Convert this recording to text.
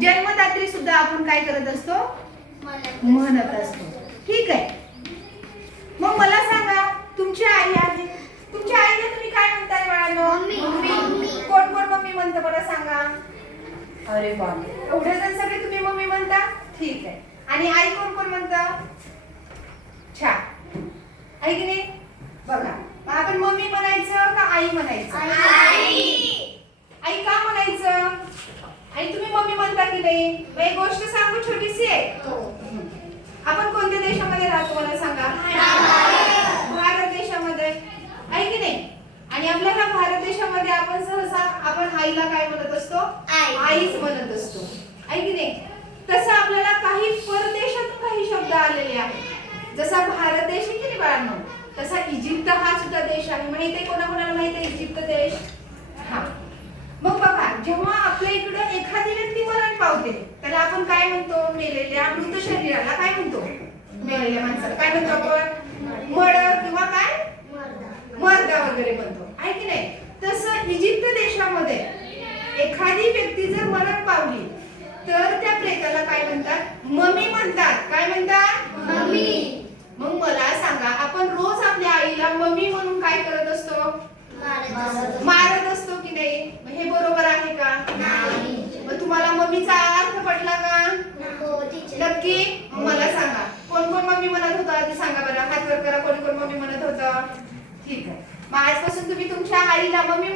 जन्मदात्री सुद्धा आपण काय करत असतो, म्हणत असतो. ठीक आहे. मग मला सांगा, तुमची आई आहे, तुमच्या आईला तुम्ही काय म्हणताय बाळांनो? मम्मी. कोण कोण मम्मी म्हणतं बरं सांगा? अरे बाप, एवढे जण सगळे तुम्ही मम्मी म्हणता? ठीक आहे. आणि आई कोण कोण म्हणतं? छान. आई की नाही? बघा, आपण मम्मी म्हणायचं का आई म्हणायचं? आई का म्हणायचं? आई तुम्ही मम्मी म्हणता की नाही? एक गोष्ट सांगू, छोटीशी आहे. आपण कोणत्या देशामध्ये राहतो मला सांगा? भारत देशामध्ये, आहे की नाही? आणि आपल्या ह्या भारत देशामध्ये आपण सहसा आपण आईला काय म्हणत असतो? आईच म्हणत असतो, आहे की नाही? तसं आपल्याला काही परदेशातून काही शब्द आलेले आहेत. जसा भारत देश आहे की नाही बाळांनो, तसा इजिप्त हा सुद्धा देश आहे. माहिती आहे कोणाकोणाला माहिती आहे इजिप्त देश? हा. मग बघा, जेव्हा आपल्या इकडं एखादी व्यक्ती मरण पावते त्याला आपण काय म्हणतो? मेलेल्या मृत शरीराला काय म्हणतो? मेलेल्या माणसाला काय म्हणतो आपण? मड किंवा काय मर्दा वगैरे म्हणतो, आहे की नाही? तसं इजिप्त देशामध्ये एखादी व्यक्ती जर मरण पावली तर त्या प्रेताला काय म्हणतात? ममी म्हणतात. काय म्हणतात? ममी. मग मला सांगा, आपण रोज आपल्या आईला मम्मी म्हणून काय करत असतो? मारत असतो की नाही? हे बरोबर आहे का? नाही. मग तुम्हाला मम्मीचा अर्थ पटला का? नक्की? मला सांगा, कोण कोण मम्मी म्हणत होता ते सांगा बरं. हात वर करा, कोण कोण मम्मी म्हणत होतं. ठीक आहे. मग आजपासून तुम्ही तुमच्या आईला मम्मी